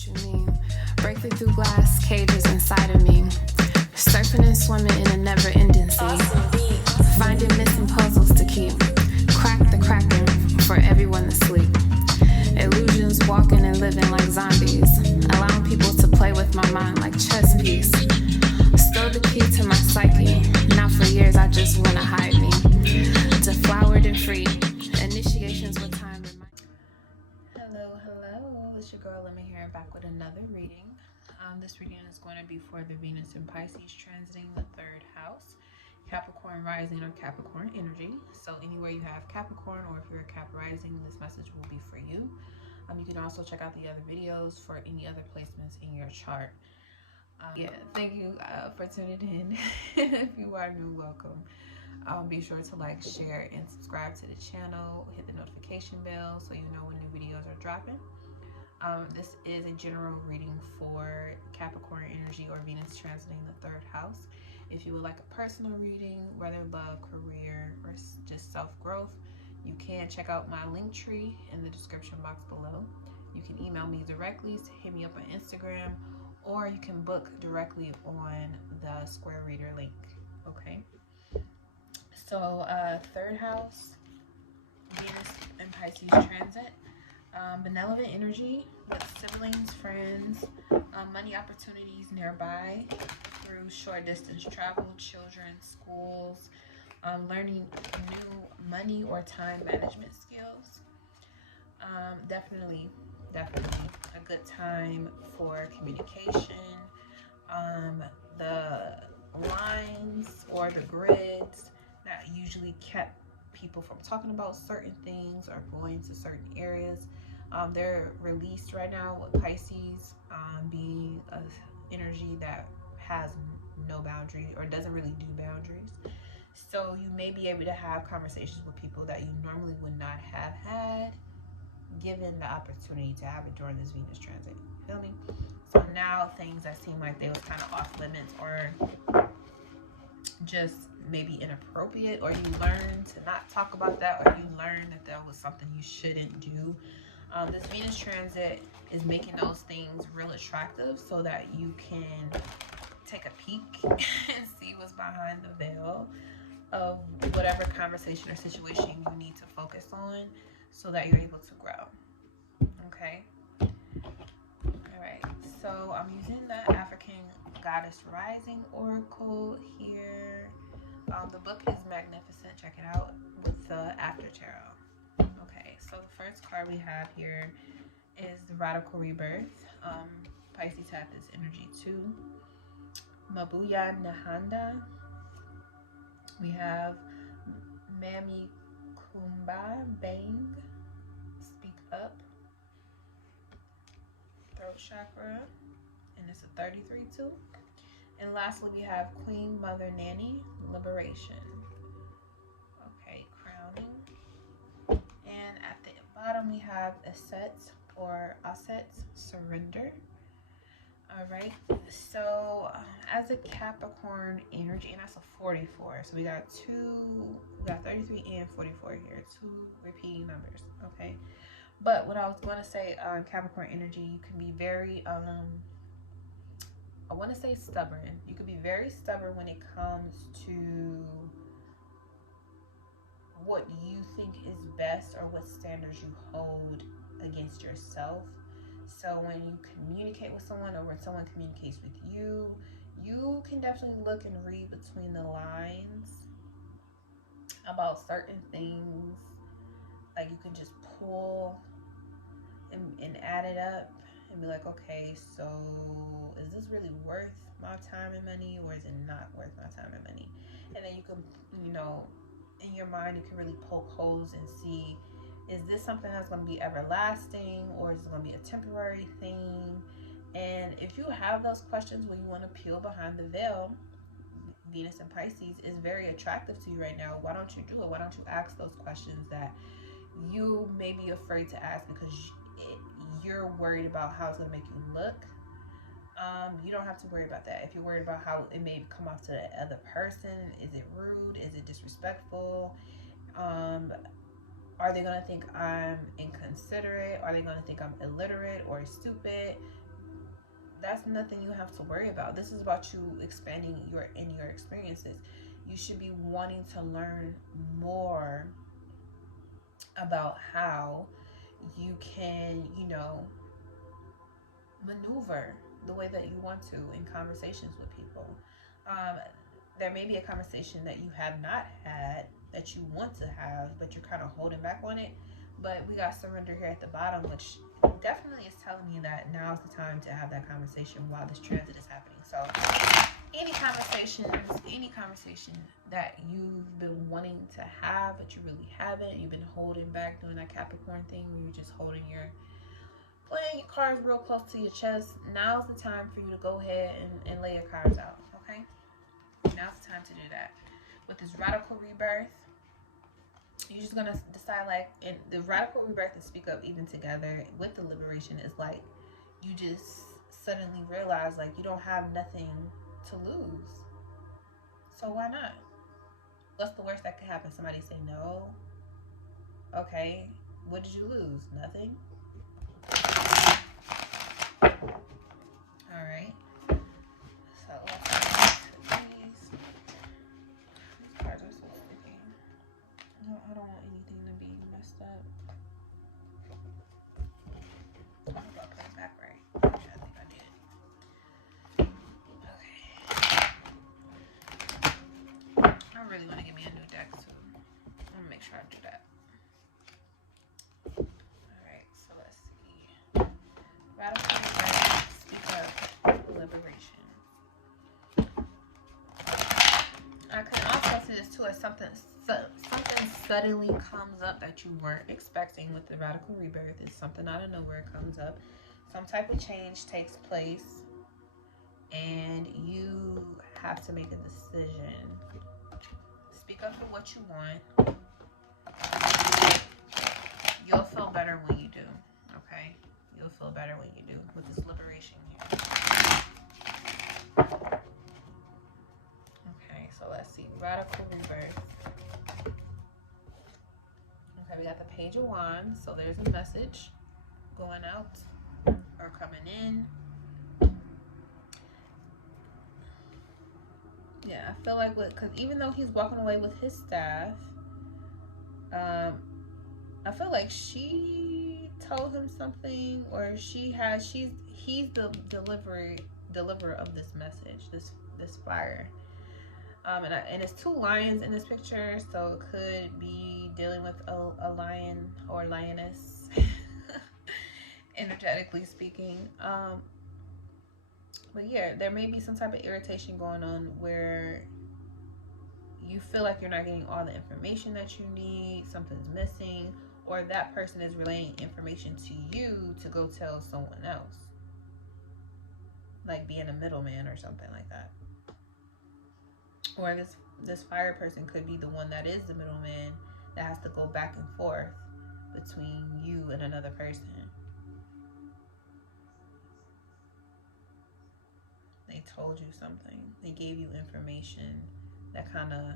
what you mean. Breaking through glass cages inside of me. Surfing and swimming in a never-ending sea. Finding missing puzzles to keep. Crack the cracking for everyone to sleep. Illusions walking and living like zombies. Allowing people to play with my mind like chess piece. Stole the key to my psyche. Now for years I just wanna hide me. Deflowered and free. Initiations with time. Hello. It's your girl, Lemon here, back with another reading. This reading is going to be for the Venus and Pisces transiting the third house, Capricorn rising or Capricorn energy. So anywhere you have Capricorn, or if you're a Cap rising, this message will be for you. You can also check out the other videos for any other placements in your chart. Thank you for tuning in. If you are new, welcome. Be sure to like, share, and subscribe to the channel. Hit the notification bell so you know when new videos are dropping. This is a general reading for Capricorn energy or Venus transiting the third house. If you would like a personal reading, whether love, career, or just self-growth, you can check out my link tree in the description box below. You can email me directly, hit me up on Instagram, or you can book directly on the Square Reader link. Okay. So third house, Venus and Pisces transit. Benevolent energy with siblings, friends, money opportunities nearby through short distance travel, children, schools, learning new money or time management skills. Definitely a good time for communication. The lines or the grids that usually kept people from talking about certain things or going to certain areas, they're released right now, with Pisces being an energy that has no boundary or doesn't really do boundaries. So you may be able to have conversations with people that you normally would not have had given the opportunity to have it during this Venus transit. You feel me? So now things that seem like they was kind of off limits or just maybe inappropriate, or you learn to not talk about that, or you learn that that was something you shouldn't do. This Venus transit is making those things real attractive so that you can take a peek and see what's behind the veil of whatever conversation or situation you need to focus on so that you're able to grow. Okay. All right. So I'm using the African Goddess Rising Oracle here. The book is magnificent. Check it out with the After Tarot. Okay, so the first card we have here is the Radical Rebirth. Pisces have this energy too. Mabuya Nahanda. We have Mami Kumba Bang. Speak Up. Throat Chakra. And it's a 33 too. And lastly, we have Queen Mother Nanny, Liberation. Okay, crowning. And at the bottom, we have Aset or Surrender. All right. So as a Capricorn energy, and that's a 44. So we got 33 and 44 here, two repeating numbers. Okay. But what I was going to say, Capricorn energy, you can be very, I want to say stubborn. You could be very stubborn when it comes to what you think is best or what standards you hold against yourself. So when you communicate with someone, or when someone communicates with you, you can definitely look and read between the lines about certain things. Like you can just pull and add it up and be like, okay, so is this really worth my time and money, or is it not worth my time and money? And then you can, you know, in your mind, you can really poke holes and see, is this something that's going to be everlasting, or is it going to be a temporary thing? And if you have those questions where you want to peel behind the veil, Venus and Pisces is very attractive to you right now. Why don't you do it? Why don't you ask those questions that you may be afraid to ask because you're worried about how it's going to make you look? You don't have to worry about that. If you're worried about how it may come off to the other person, is it rude? Is it disrespectful? Are they going to think I'm inconsiderate? Are they going to think I'm illiterate or stupid? that's nothing you have to worry about. This is about you expanding your experiences. You should be wanting to learn more about how you can, you know, maneuver the way that you want to in conversations with people. There may be a conversation that you have not had that you want to have, but you're kind of holding back on it. But we got surrender here at the bottom, which definitely is telling me that now's the time to have that conversation while this transit is happening. So any conversation that you've been wanting to have but you really haven't, you've been holding back, doing that Capricorn thing where you're just playing your cards real close to your chest, now's the time for you to go ahead and lay your cards out. Okay, now's the time to do that. With this radical rebirth, you're just gonna decide, like, in the radical rebirth and speak up even together with the liberation is like you just suddenly realize like you don't have nothing to lose. So why not? What's the worst that could happen? Somebody say no. Okay, what did you lose? Nothing. All right. So these cards are so sticky. No, I don't want anything to be messed up. I hope I put it back right. Yeah, I think I did. Okay. I really want to give me a new deck too. I'm gonna make sure I do that. Alright, so let's see. Radical rebirth, speak up, liberation. I could also see this too as something suddenly comes up that you weren't expecting with the radical rebirth. It's something out of nowhere comes up. Some type of change takes place and you have to make a decision. Speak up for what you want. You'll feel better when you do. Okay? You'll feel better when you do with this liberation here. Okay, so let's see. Radical rebirth. Okay, we got the Page of Wands. So there's a message going out or coming in. Yeah, I feel like because even though he's walking away with his staff, I feel like she told him something, or he's the deliverer of this message, this fire. And it's two lions in this picture, so it could be dealing with a lion or lioness, energetically speaking. But yeah, there may be some type of irritation going on where you feel like you're not getting all the information that you need, something's missing, or that person is relaying information to you to go tell someone else. Like being a middleman or something like that. Or this fire person could be the one that is the middleman that has to go back and forth between you and another person. They told you something. They gave you information that kind of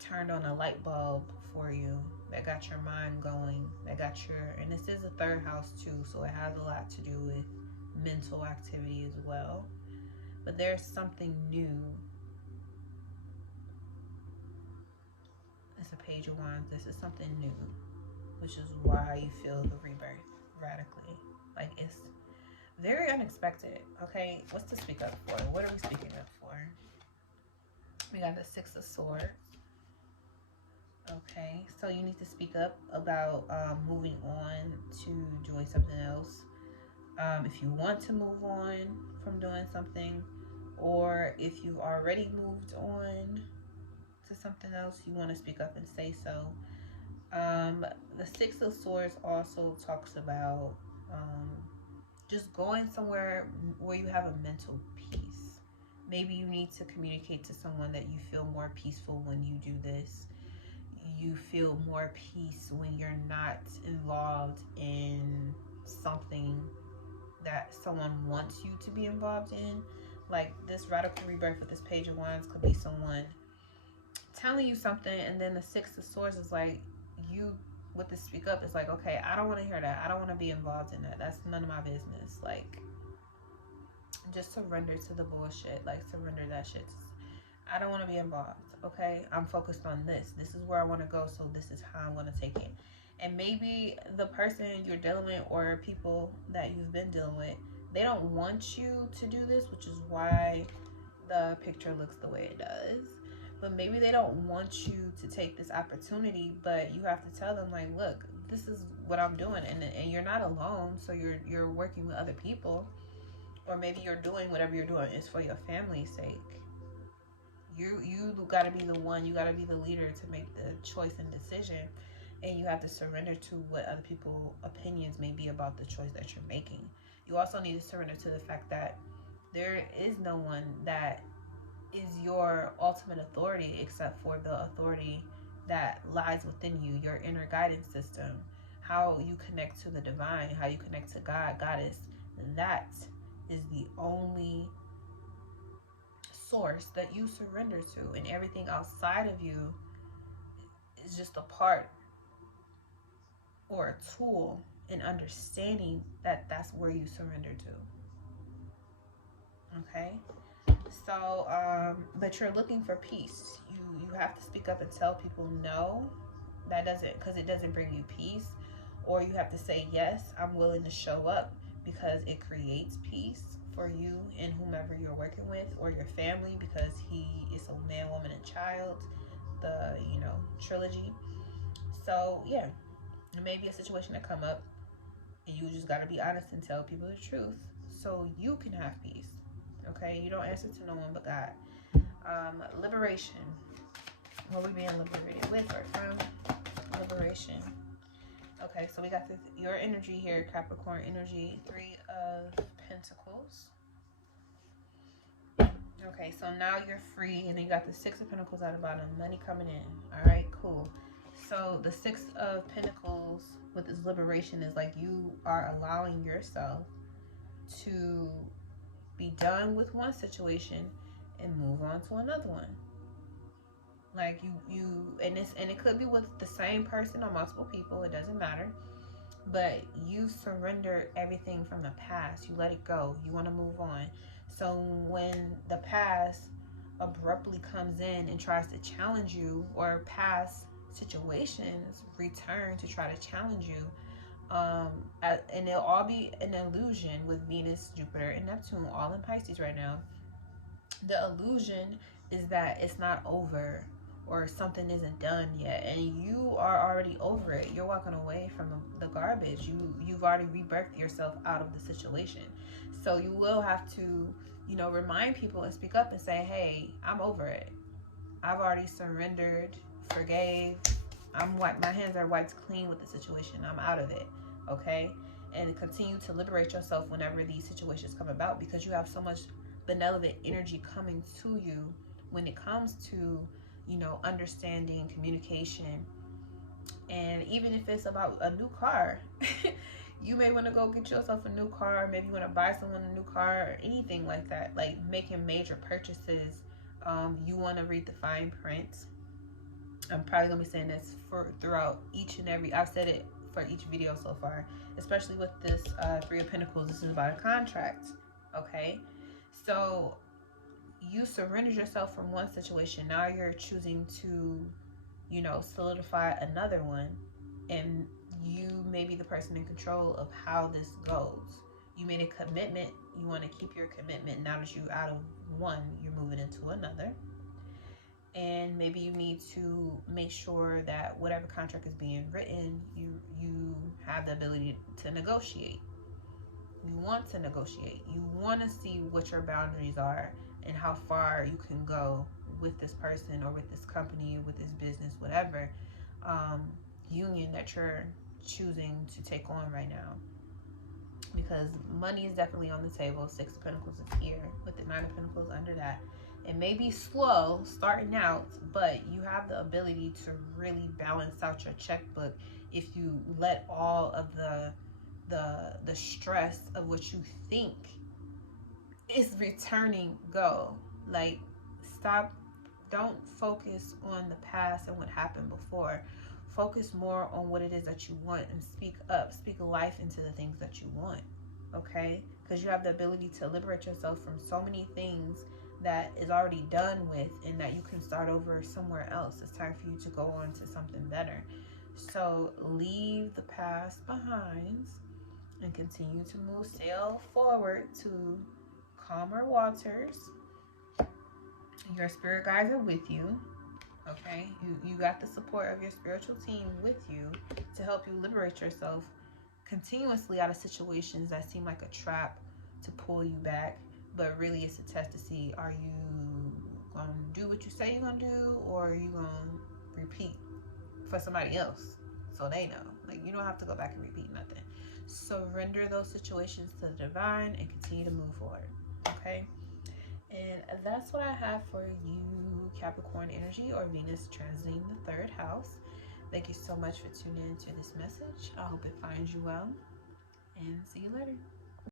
turned on a light bulb for you, that got your mind going, and this is a third house too, so it has a lot to do with mental activity as well. But there's something new. It's a Page of Wands. This is something new, which is why you feel the rebirth radically. Like, it's very unexpected. Okay, what's to speak up for? What are we speaking up for? We got the Six of Swords. Okay, so you need to speak up about moving on to doing something else. If you want to move on from doing something, or if you've already moved on to something else, you want to speak up and say so. The Six of Swords also talks about just going somewhere where you have a mental peace. Maybe you need to communicate to someone that you feel more peaceful when you do this. You feel more peace when you're not involved in something that someone wants you to be involved in. Like this radical rebirth with this Page of Wands could be someone telling you something, and then the Six of Swords is like, you with the speak up, it's like, okay, I don't want to hear that. I don't want to be involved in that. That's none of my business. Like, just surrender to the bullshit. Like, surrender that shit. I don't want to be involved, okay? I'm focused on this. This is where I want to go, so this is how I'm going to take it. And maybe the person you're dealing with, or people that you've been dealing with, they don't want you to do this, which is why the picture looks the way it does. But maybe they don't want you to take this opportunity, but you have to tell them, like, look, this is what I'm doing, and you're not alone, so you're working with other people, or maybe you're doing whatever you're doing is for your family's sake. You got to be the one, you got to be the leader to make the choice and decision, and you have to surrender to what other people's opinions may be about the choice that you're making. You also need to surrender to the fact that there is no one that is your ultimate authority except for the authority that lies within you, your inner guidance system, how you connect to the divine, how you connect to God, Goddess. That is the only source that you surrender to, and everything outside of you is just a part or a tool in understanding that that's where you surrender to. Okay, so but you're looking for peace. You have to speak up and tell people no, that doesn't, because it doesn't bring you peace. Or you have to say yes, I'm willing to show up, because it creates peace for you and whomever you're working with, or your family, because he is a man, woman, and child, the trilogy. So yeah, it may be a situation that come up, and you just got to be honest and tell people the truth so you can have peace. Okay, you don't answer to no one but God. Liberation. What are we being liberated with or from? Liberation. Okay, so we got your energy here, Capricorn energy, 3 of Pentacles. Okay, so now you're free, and then you got the 6 of Pentacles at the bottom, money coming in. All right, cool. So the 6 of Pentacles with this liberation is like you are allowing yourself to be done with one situation and move on to another one. Like and it could be with the same person or multiple people, it doesn't matter. But you surrender everything from the past. You let it go. You want to move on. So when the past abruptly comes in and tries to challenge you, or past situations return to try to challenge you, and it'll all be an illusion with Venus, Jupiter, and Neptune all in Pisces right now. The illusion is that it's not over, or something isn't done yet, and you are already over it. You're walking away from the garbage. You've already rebirthed yourself out of the situation. So you will have to, remind people and speak up and say, hey, I'm over it. I've already surrendered, forgave. My hands are wiped clean with the situation. I'm out of it. Okay? And continue to liberate yourself whenever these situations come about, because you have so much benevolent energy coming to you when it comes to understanding, communication. And even if it's about a new car, you may want to go get yourself a new car. Maybe you want to buy someone a new car, or anything like that, like making major purchases. You want to read the fine print. I'm probably gonna be saying this throughout each and every, I've said it for each video so far, especially with this 3 of Pentacles. This is about a contract. Okay, so you surrendered yourself from one situation. Now you're choosing to, solidify another one. And you may be the person in control of how this goes. You made a commitment. You want to keep your commitment. Now that you're out of one, you're moving into another. And maybe you need to make sure that whatever contract is being written, you have the ability to negotiate. You want to negotiate. You want to see what your boundaries are and how far you can go with this person, or with this company, with this business, whatever union that you're choosing to take on right now. Because money is definitely on the table. 6 of Pentacles is here with the 9 of Pentacles under that. It may be slow starting out, but you have the ability to really balance out your checkbook if you let all of the stress of what you think is returning go. Like, stop. Don't focus on the past and what happened before. Focus more on what it is that you want, and speak up. Speak life into the things that you want. Okay? because you have the ability to liberate yourself from so many things that is already done with, and that you can start over somewhere else. It's time for you to go on to something better. So leave the past behind and continue to move, sail forward to calmer waters. Your spirit guides are with you. Okay, you got the support of your spiritual team with you to help you liberate yourself continuously out of situations that seem like a trap to pull you back, but really it's a test to see, are you gonna do what you say you're gonna do, or are you gonna repeat for somebody else so they know? Like, you don't have to go back and repeat nothing. Surrender those situations to the divine and continue to move forward. Okay, and that's what I have for you, Capricorn energy, or Venus transiting the 3rd house. Thank you so much for tuning into this message. I hope it finds you well, and see you later.